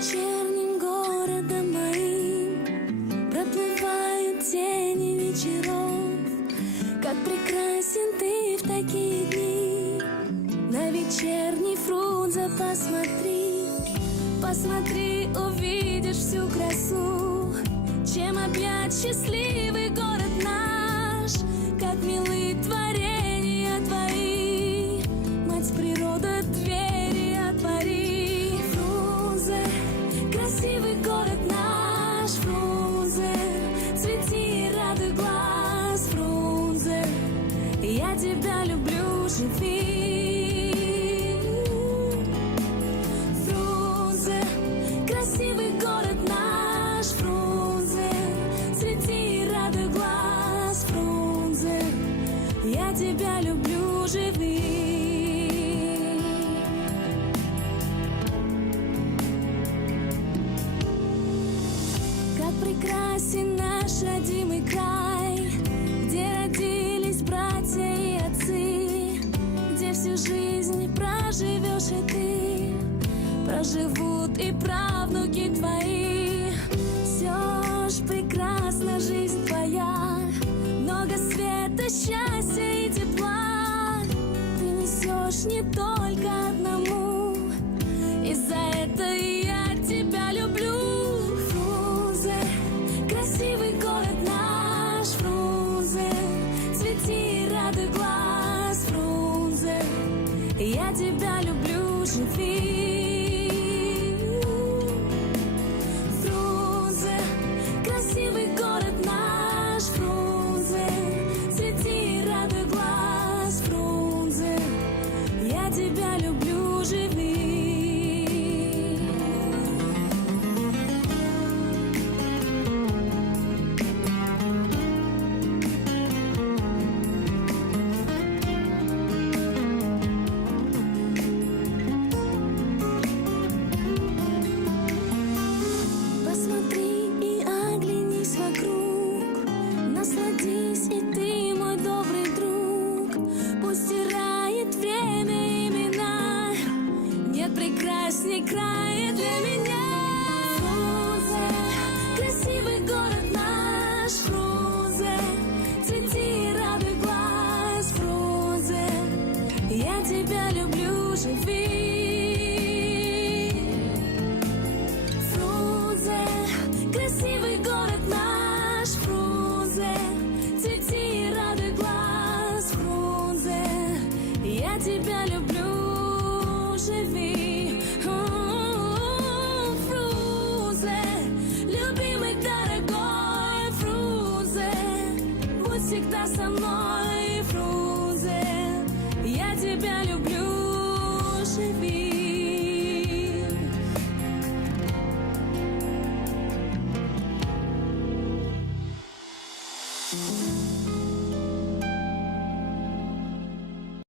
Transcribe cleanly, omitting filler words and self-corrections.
вечерним городом моим проплывают тени вечеров. Как прекрасен ты в такие дни. На вечерний Фрунзе посмотри, посмотри, увидишь всю красу. Чем объять счастливый город наш, как милы творения твои. Мать природа, двери отвори. Фрунзе, красивый город наш, Фрунзе, цвети и радуй глаз, Фрунзе, я тебя люблю, живи. Фрунзе, красивый город наш, Фрунзе, цвети и радуй глаз, Фрунзе, я тебя люблю, живи. Как прекрасен наш родимый край, где родились братья и отцы, где всю жизнь проживешь и ты, проживут и правнуки твои. Все ж прекрасна жизнь твоя, много света, счастья и тепла ты несешь не только одному, и за это я тебя люблю. Фрунзе, красивый город наш, Фрунзе, цвети и радуй глаз, Фрунзе, я тебя люблю, живи. Фрунзе, красивый город наш, Фрунзе, цвети и радуй глаз, Фрунзе, я тебя люблю, живи. Посмотри и оглянись вокруг, насладись и ты, мой добрый друг. Пусть стирает время имена, нет прекрасней края для меня. Фрунзе, красивый город наш, Фрунзе, цвети и радуй глаз, Фрунзе, я тебя люблю, живи.